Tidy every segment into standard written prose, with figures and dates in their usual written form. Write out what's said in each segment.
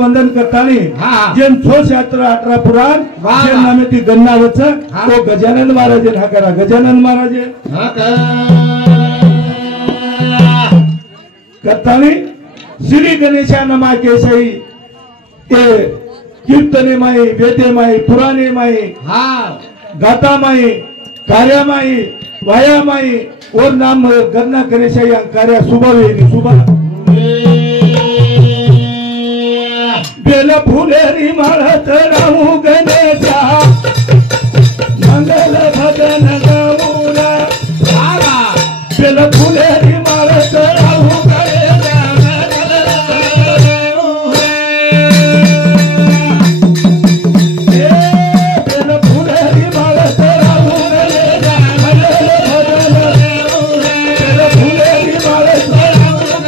वंदन करतानी जेन 618 पुराण जेन नामे ती गन्नावच तो गजानन महाराज हा करा गजानन महाराज करतानी श्री गणेशा नमा केसई ते कीर्तने माई वेदे माई पुराणे माई गाता माई कार्या माई वाया माई और नाम गन्ना गणेशाई कार्या सुभावे सुभा बेल फुलेरी माळत राहू गणेशा मंगल भजन गाऊन बेल फुलेरी माळत राहू गणेशा बेल फुलेरी माळत राहू गणेशा मंगल भजन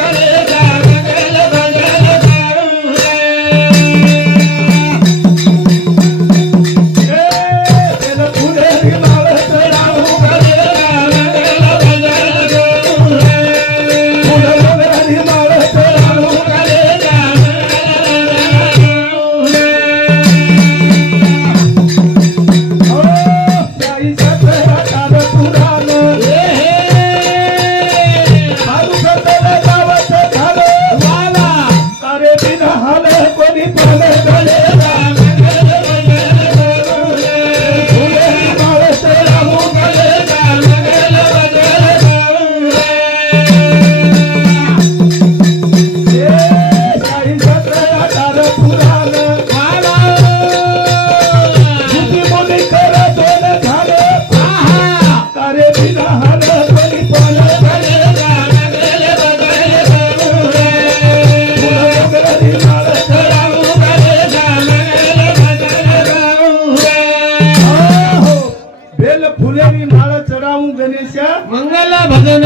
बेल फुलेरी माळत राहू गणेशा मंगल भजन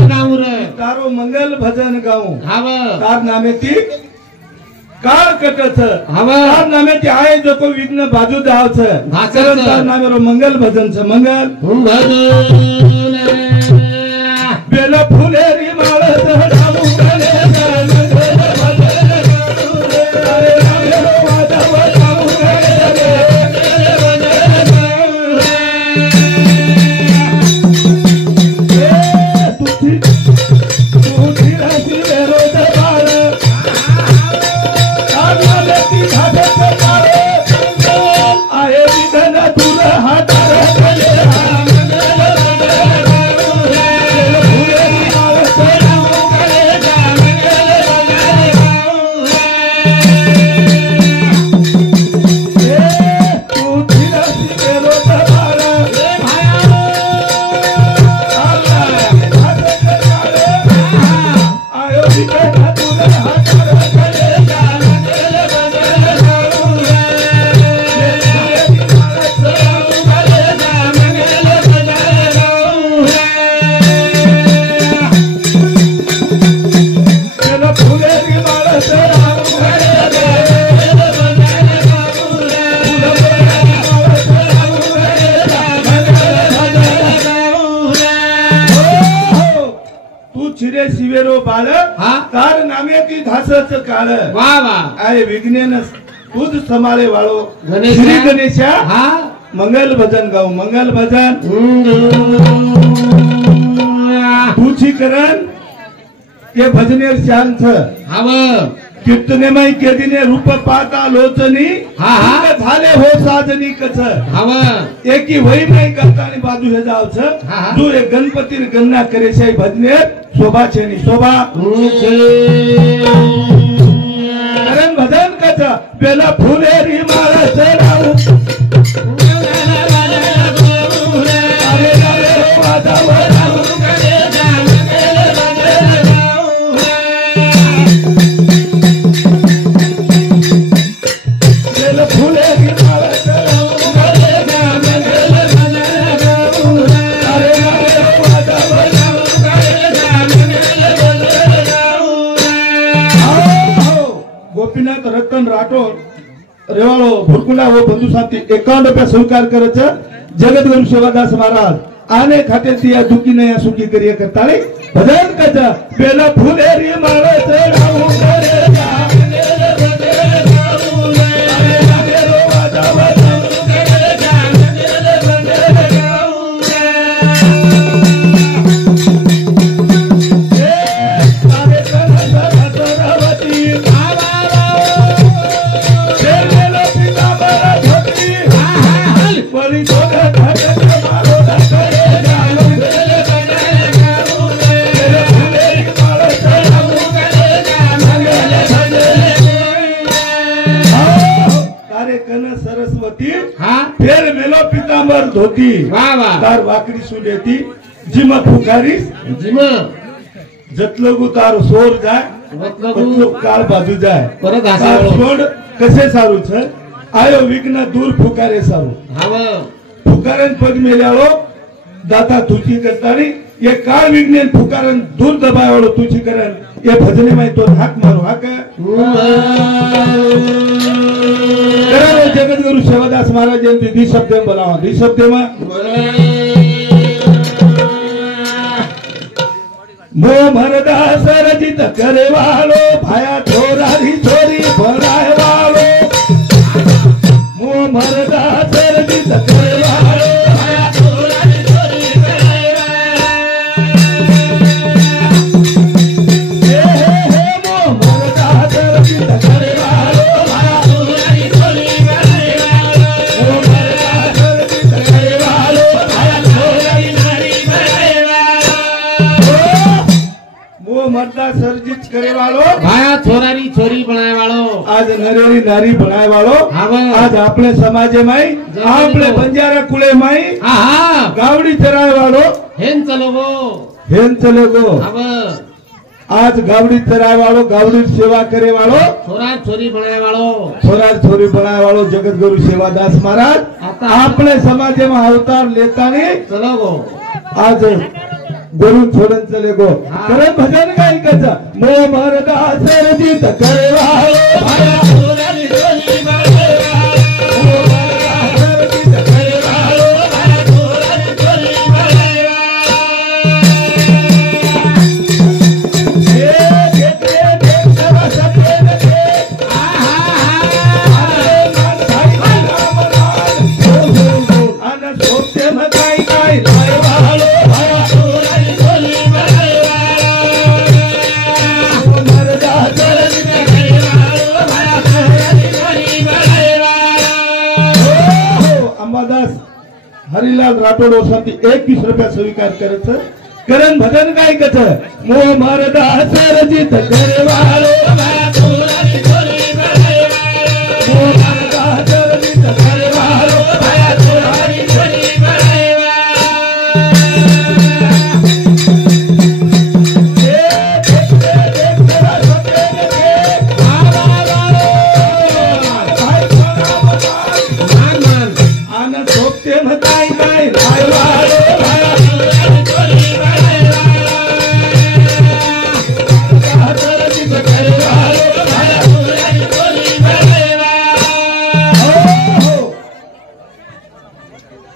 मंगल भजन गाऊ तार नामे ती काळ कटच तार नामे ती आहे जो को विघ्न बाजू दावच तार नामे रो मंगल भजन छ मंगल बेल फुलेरी माळ चढावू गणेशा मंगल भजन अरे नामे रो वाजव जाऊ तार नामे ती घासच काळ आहे विघ्नेन तूच समाळे वाळो श्री गणेशा मंगल भजन गाऊ मंगल भजन तुझी करण ते भजनेर शांत कीर्तने माई केदिने रूप पाता लोचनी झाले हो साजनी कच एकी वही नाही करता आणि बाजू हे जावच जो एक गणपती गणना करे शाही भजनेर शोभा छेनी शोभा कारण भजन कच बेला फुलेरी माळ चढाऊ अरे वाजव गोपीनाथ रतन राठोड रेवाळो भुरकुला व बंधू साथी 51 रुपया स्वीकार करच जगद्गुरु सेवादास महाराज आने खाते तिया दुखी नया सुखी करिए करताळे भजन कच बेला फुलेरी माळ चढाऊ गणेशा पितांबर धोती वा वा तार वाकडी सूट येती जिम फुकारीस जिम जतलगू तार सोर जाय मतलब काळ बाजू जाय परत तार सोड कसे सारू छ आयो विघ्न दूर फुकारे सारू हाव फुकारन पग मेल्याळो दाता तुची करतानी ये काळ विघ्न फुकारन दूर दबायवाळो तुची करन ये भजने में तो हाक मारो हाक जगत गुरु सेवादास महाराज जयंती दी शब्द में बोलाओ दी शब्द में मो मरदास रजित करे वालो भाया छोरारी छोरी भराए वालो मो मरदास रजित करे वालो भाया छोरारी छोरी भराए वालो मो मरदास रजित करे वालो भाया छोरारी छोरी भराए वालो मो मरदास रजित करे वालो भाया छोरारी नारी भराए वालो मो मर्दा सर्जित करे वालो भाया छोरारी छोरी बनाए वालो आज नरेरी नारी बनाए वालो आज आपले समाजे माई आपले बंजारा कुळे माई आहा गावडी चराय वालो हेन चलो गो अब आज गावडी चराय वालो गावडी सेवा करे वालो छोरा छोरी बनाए वालो छोरा छोरी बनाए वालो जगत गुरु सेवादास महाराज आपले समाजे में अवतार लेतानी चलो गो आज गुरु छोड़न चले गो करे भजन गाई कचा मो मरदा सरजित करे वालो भाया छोरारी छोरी बनाए वालो मो मरदा सरजित करे वालो भाया छोरारी छोरी बनाए वालो देख सेवा सत्य देख अरे मन भाई नाम नाम आना सोते मकाई काई लाए वालो भाया हरिलाल राठोड साठी 21 रुपया स्वीकार करायचं करण भजन काय कच मो मरदा सरजित करे वालो भाया छोरारी छोरी बनाए वालो मो मरदा सरजित करे वालो भाया छोरारी छोरी बनाए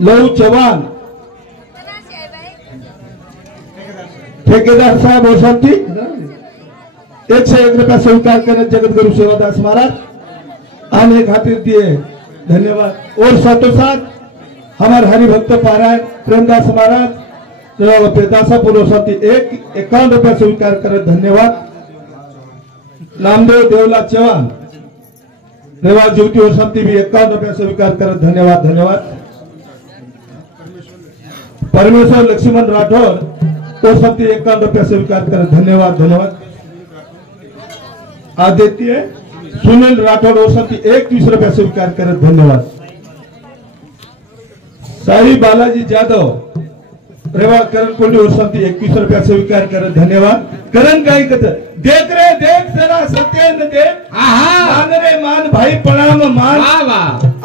लहू चव्हाण ठेकेदार साहब और साथी 101 रुपया स्वीकार करें जगत गुरु सेवादास महाराज आने खातिर दिए धन्यवाद और साथों साथ हमारे हरिभक्त पारायण प्रेमदास महाराज पेदासापुर साथी 51 रुपया स्वीकार करें धन्यवाद नामदेव देवला चव्हाण रेवा ज्योति और साथी भी 51 रुपया स्वीकार करें धन्यवाद धन्यवाद परमेश्वर लक्ष्मण राठौर और सबके 51 रुपया स्वीकार कर धन्यवाद धन्यवाद आदित्य सुनील राठौर और सबके 21 रुपया स्वीकार कर धन्यवाद साई बालाजी जादव रेवा करण कोंडी और सबके 21 रुपया स्वीकार कर धन्यवाद करण गाय कथ देख रे देख जरा सत्येंद्र देख मान रे मान भाई प्रणाम मान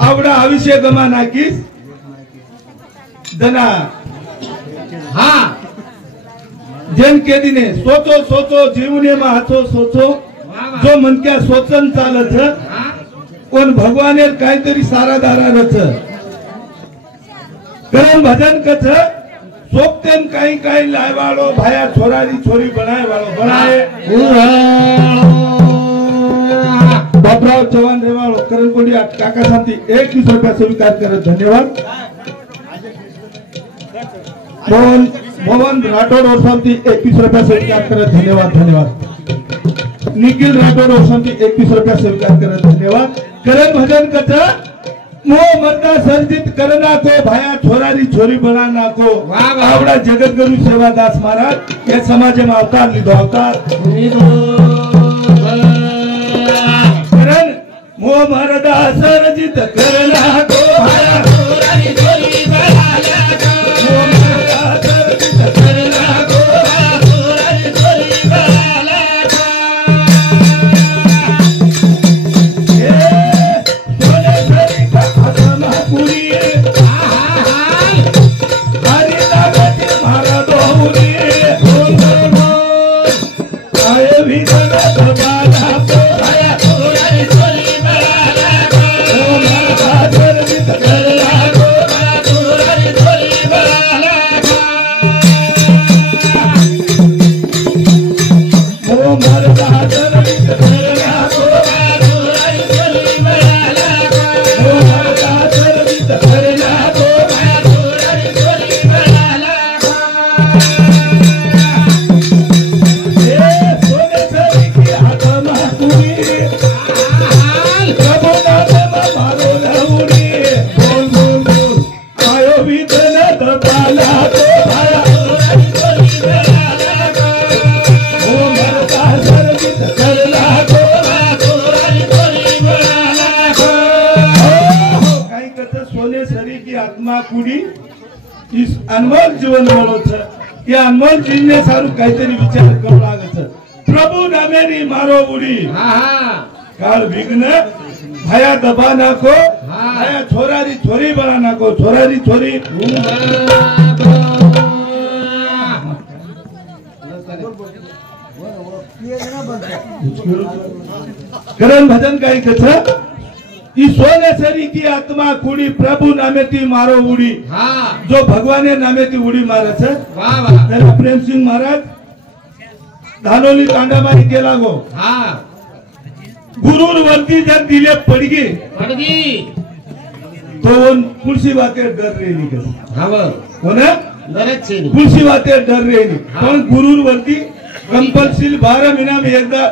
आवड़ा अभिषेक मा नाकीस दना हाँ जन के दिने सोचो सोचो जीवने में हाथो सोचो जो मन क्या सोचन चालत है कोण भगवाने काहीतरी सारा दारा रच करण भजन कच सोपतेन काही काही लाय वालो भाया छोरारी छोरी बनाए वालो बनाए बाबराव चव्हाण रेवाड़ो करण कोंडिया काका शांति 21 रुपया स्वीकार करे धन्यवाद मोहन राठौर और शांति 21 रुपया स्वीकार करे धन्यवाद धन्यवाद निखिल राठौर और शांति 21 रुपया स्वीकार करे धन्यवाद करण भजन कथा मो मर्दा सर्जित करना को भाया छोरारी छोरी बनाना को आवड़ा जगत गुरु सेवादास महाराज ये समाज में अवतार लीधो अवतार करण मो मर्दा सर्जित करना को भाया छोरारी छोरी विधन दबाला तो भाया वो मरता सर्विस करला तो काही कथा सोने सरी की आत्मा कुडी इस अनमोल जीवन મળો છે એ અનમોલ જીવને સારું કાઈતરી વિચાર કરવા લાગે છે પ્રભુ નામેની મારો ઉડી હા હા કાળ વિઘ્ન ભાયા દબા નાખો ભાયા છોરારી છોરી બના નાખો છોરારી છોરી કરણ ભજન કાઈ કથા ई सोनेसरी की आत्मा कुड़ी प्रभु नामेती मारो उड़ी हाँ जो भगवाने नामेती उड़ी मारे छे वाह वाह तेरा प्रेम सिंह महाराज धानोली कांडा मारी गेला गो हाँ गुरुर वरती जब दिले पड़गी तो वो कुर्सी बातें डर रही नहीं कर हाँ वो ना गरज से नहीं कुर्सी बातें डर रही नहीं हाँ। पण गुरुर वरती कंपल्सरी 12 महीना में एकदा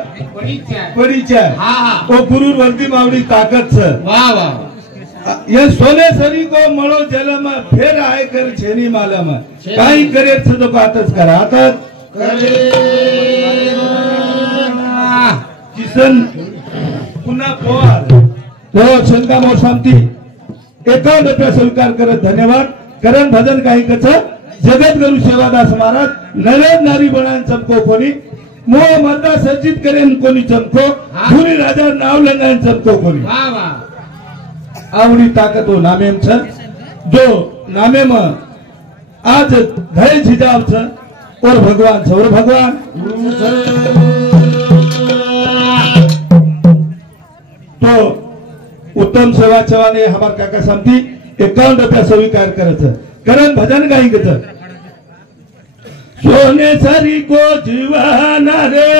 पड़ी चाय हाँ हाँ वो गुरुर वरती मावड़ी ताकत छे वाह वाह ये सोनेसरी को मळो जलम फेर आय कर छेनी मालम काही करे छे तो कातच करा आता किसन पुन्हा पोवार तो शंका मोर शांती 51 रुपया स्वीकार करत धन्यवाद करण भजन काही कच जगत गुरु सेवादास महाराज नरेंद्र नारी बनान चमको कोणी मोह मर्दा सज्जित करेन कोणी चमको धुरी राजा नाव लंगान चमको कोणी वाह वाह आवड़ी ताकतो नामेम छ जो नामेम आज धय झिजाव छ और भगवान छ और भगवान तो उत्तम सेवा छवाने हमार काका शांति 51 रुपया स्वीकार करे छ करण भजन गाई गच सोने सरी को जीवाना रे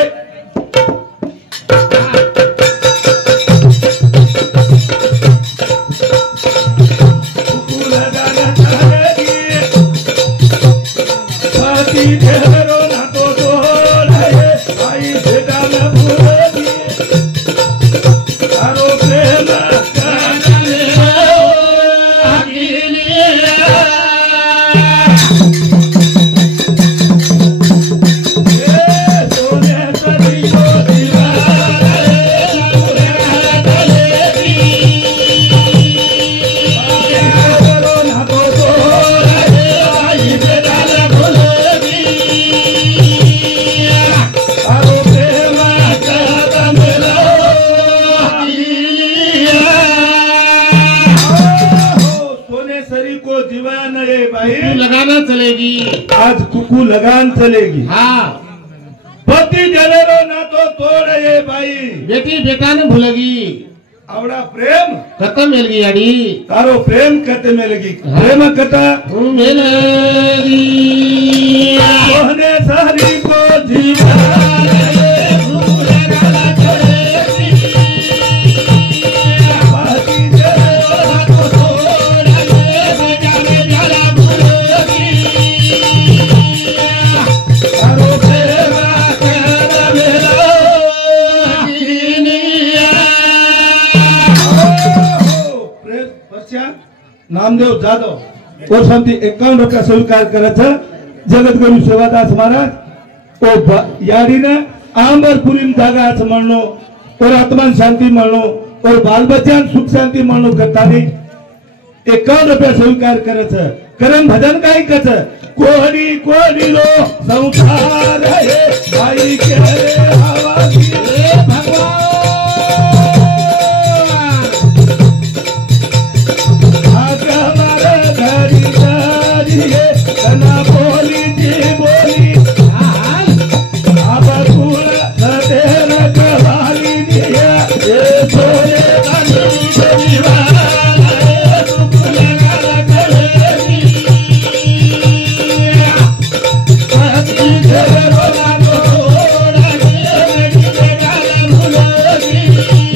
आज कुकू लगान चलेगी हाँ पति जनेरो ना तो तोड़ ये भाई बेटी बेटा ने भूलेगी आवड़ा प्रेम खत्म मिल गई अड़ी तारो प्रेम कते मिलेगी प्रेम कथा मिलेगी सोने सारी को जीवा नामदेव जाधव और शांति 51 रुपया स्वीकार करे छ जगत गुरु सेवादास महाराज ओ याडी ने आंबरपुरी जागा छ म्हणनो और आत्मान शांति म्हणनो और बाल बच्चान सुख शांति म्हणनो करतानी 51 रुपया स्वीकार करे छ करण भजन काय कछ कोडी कोडी लो संसार है भाई के हवा की भगवान तना बोली जी बोली आबा पूरा सदेर कवाली दिया ये सोने वाली दीवाना है सुख लगा गलेगी पति तेरे रोना तोड़ा के गाल भूलेगी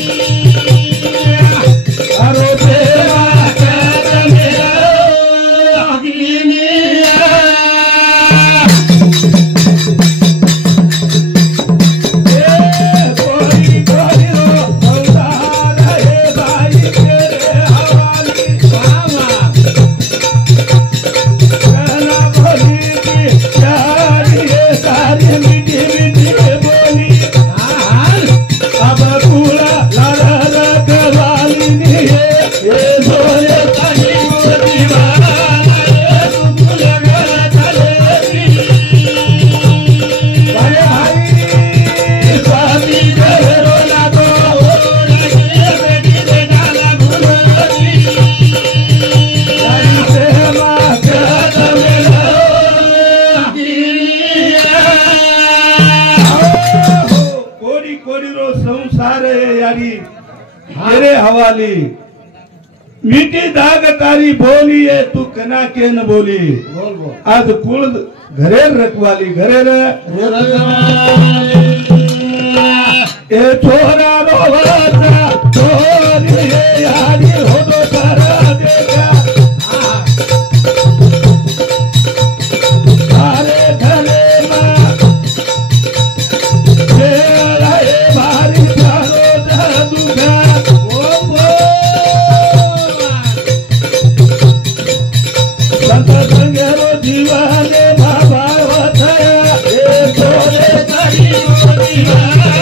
हवाली मीठी दाग तारी बोली है तू कना के न बोली बोल बोल आज कुल घरेर रखवाली घरेर ए छोरा रोवता छोरी हे यारी हो दो तारा देखा अरे घरे मां तेरा ए भारी जानो जादूगा संत संगेरो दीवाने बाबा वथया ए छोरे करी दीवाना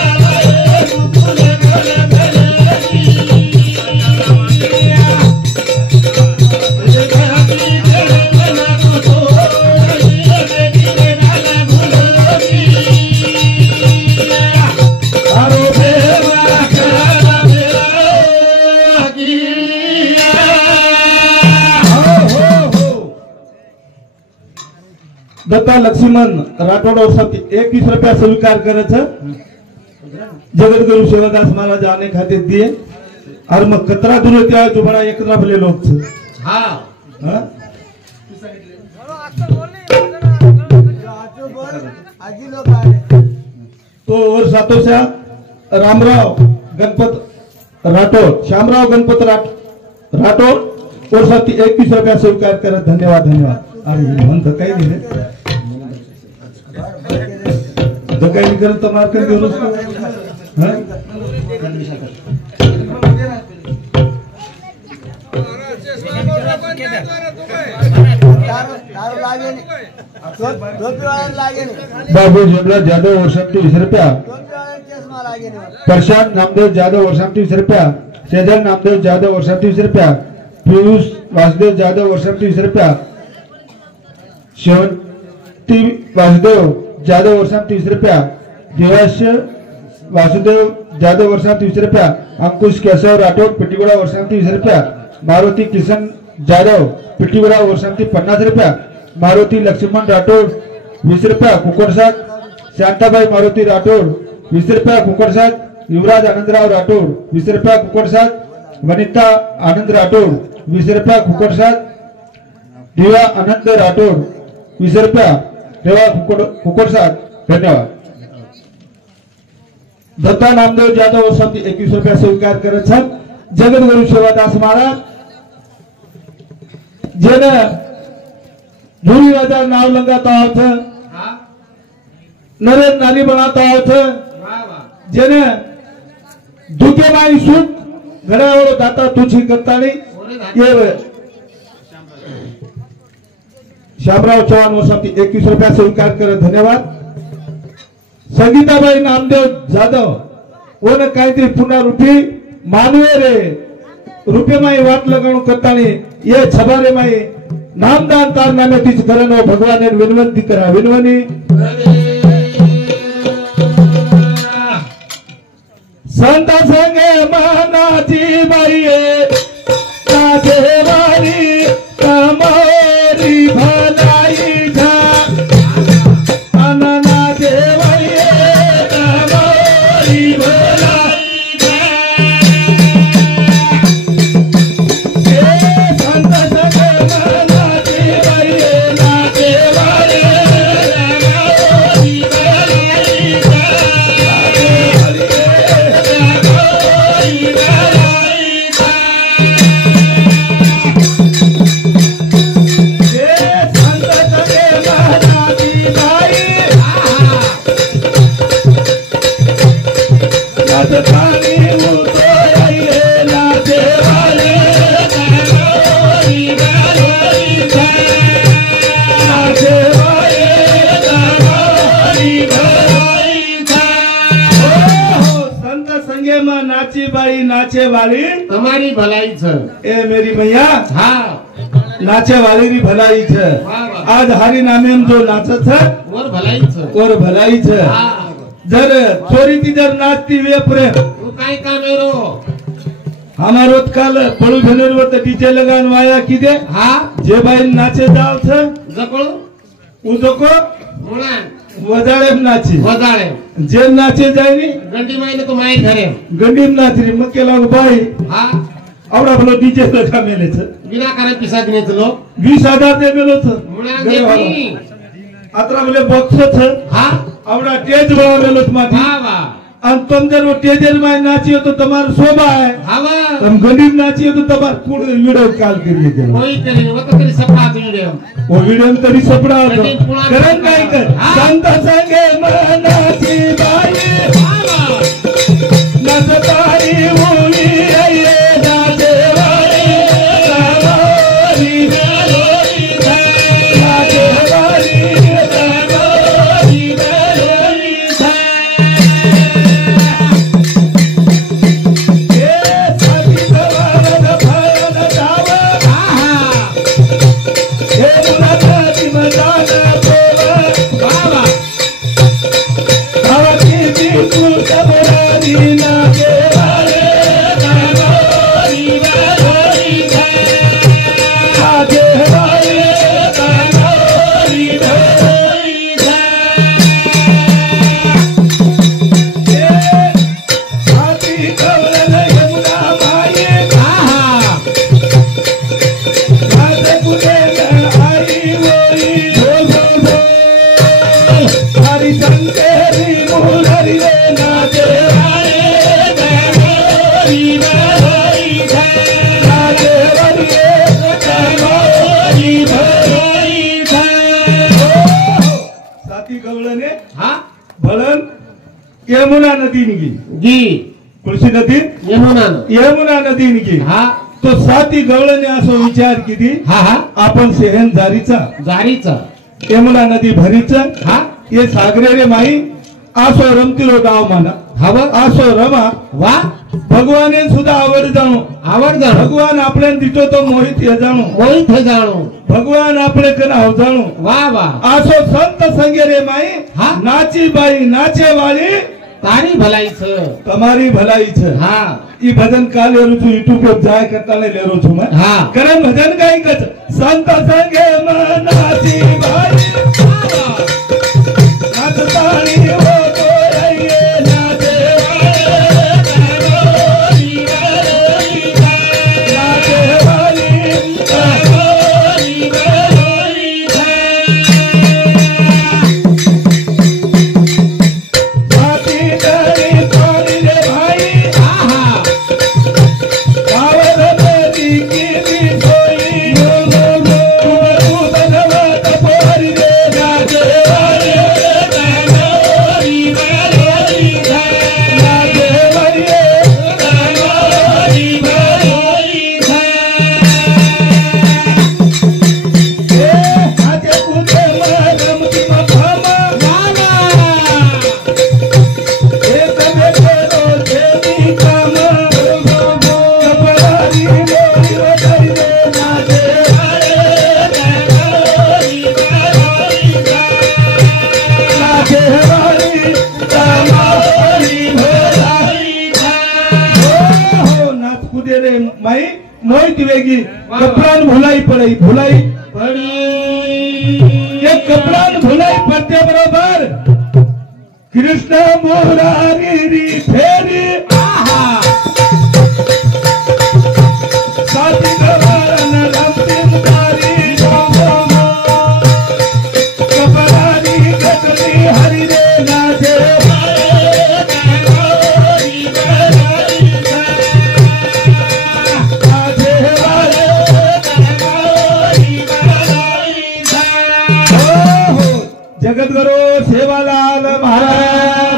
दत्ता लक्ष्मण राठोड और सब 21 रुपया स्वीकार करे छ जगत गुरु शिवदास महाराज आने खाते दिए और मग कतरा दूर त्या जो बड़ा एक तरफ ले लोग छ हां हां तो और सातोशा रामराव गणपत राठोड श्यामराव गणपत राठोड और साथी 21 रुपया स्वीकार करे धन्यवाद धन्यवाद अरे मन धकाई दिले धकाई नहीं करत तो मार कर दे उसको हां बाबू जमला जादव वर्ष 20 रुपया प्रशांत नामदेव जादव वर्ष 20 रुपया सेजल नामदेव जादव वर्ष 20 रुपया पीयूष वासुदेव जादव वर्ष 20 रुपया शेवंती वासुदेव जादव वर्ष 30 रुपया देवाश वासुदेव जादव वर्ष 30 रुपया अंकुश केशव राठोड पिट्टीगोड़ा वर्ष 30 रुपया मारुति किशन जादव पिट्टीगोड़ा वर्ष 50 रुपया मारुति लक्ष्मण राठोड 20 रुपया कुकरसाद शांताबाई मारुति राठोड 20 रुपया कुकरसाद युवराज आनंदराव राठोड 20 रुपया कुकरसाद वनिता आनंद राठोड 20 रुपया कुकरसाद दिवा आनंद राठोड 20 रुपया देवा कुकरसाद धन्यवाद दत्ता नामदेव जादव और सब 21 रुपया स्वीकार करे छ जगत गुरु शिवदास महाराज जेने झूरी राजा नाव लगाता हो थे नरेन नारी बनाता हो थे जेने दुखे माई सुख घड़ा वालों दाता तुझी करता नहीं ये श्यामराव चौहान वर्ष 21 रुपया स्वीकार करे धन्यवाद संगीताबाई नामदेव जाधव ओने काहीतरी पुन्हा रुपी मानवे रे रुपये माई वाट लगाणू करता नहीं ये छबारे माई नामदान तार नामे तीच करनो भगवान ने विनवंती करा विनवनी संत संगे मानाजी बाई देवारी कमोरी भलाई जा अनना देवाई कमोरी भलाई जा ए संत संगे मानाजी बाई ना देवारी कमोरी भलाई जा नाची बाई नाचे वाली તમારી ભલાઈ છે ए मेरी भैया હા नाचे वाली री भलाई छे आज हरि नामे जो नाचे छे ઓર ભલાઈ છે और भलाई छे હા जर चोरी ती जर नाचती वे प्रेम તું કાઈ કામેરો हमारो काल बड़ू भेनेर वर डीजे लगान वाया किदे હા जे बाई नाचे जाव छे જકોળ उजको મોણા वजाड़े में नाची वजाड़े जे नाचे जायनी गंडी मायने तो माई घरे गंडी में नाचरी मग केला बाई हा आवडा बोलो डीजे लगा मेलेच बिना करे पिसा दिने चलो 20,000 दे मेलोच मुळा देवी आत्रा बोले बॉक्स छ हा आवडा टेज बड़ा मेलोच माथी वाह वाह અને તમે જો ટેજર માં નાચીઓ તો તમારો શોભા હે हावा તમે ગરીબ નાચીઓ તો તમાર પૂर्ण વીડિયો કાલ કરીએ કે कोई करे वो तो तेरी सपना जुड़े ઓ વીડિયો તરી સપડા હતો ગરીબ પુણા કરન કાઈ કર હા. સંત સંગે મનાચી બાઈ वाह નચતારી ઓલી રે નાચે વાળી સાવારી મેલોડી છે નાચે વાળી સાવારી મેલોડી છે यमुना नदी निघी जी कृषी नदी यमुना नदी निघी हा तो साती गवळने असो विचार किती हा हा आपण सेहन जारीचा जारीचा यमुना नदी भरीचा हा ये सागरे रे माई आसो रमतीलो गाव माना हवा आसो रमा वा भगवाने सुद्धा आवड जाणो भगवान आपल्यान दितो तो मोहित हे जाणो भगवान आपले कना हो जाणो वाह वाह आसो संत संगे रे माई हा नाची बाई नाचे वाली तारी भलाई छ તમારી ભલાઈ છે હા ઈ ભજન કાલ લેરું છું YouTube પર જાય કરતા ને લેરું છું मैं હા કરે ભજન ગાઈ કચ સંત સંગે મનાતી ભાઈ નાચતાણી હો તો રહીએ નાચે माई मोहित वेगी कपड़ान भुलाई पड़ी भुलाई एक कपड़ान भुलाई पड़ते बरोबर कृष्ण मुरारी री फेरी साथी गवारन रमतीम तारी कपड़ानी गटली हरि रे नाचे जगद्गुरु सेवालाल महाराज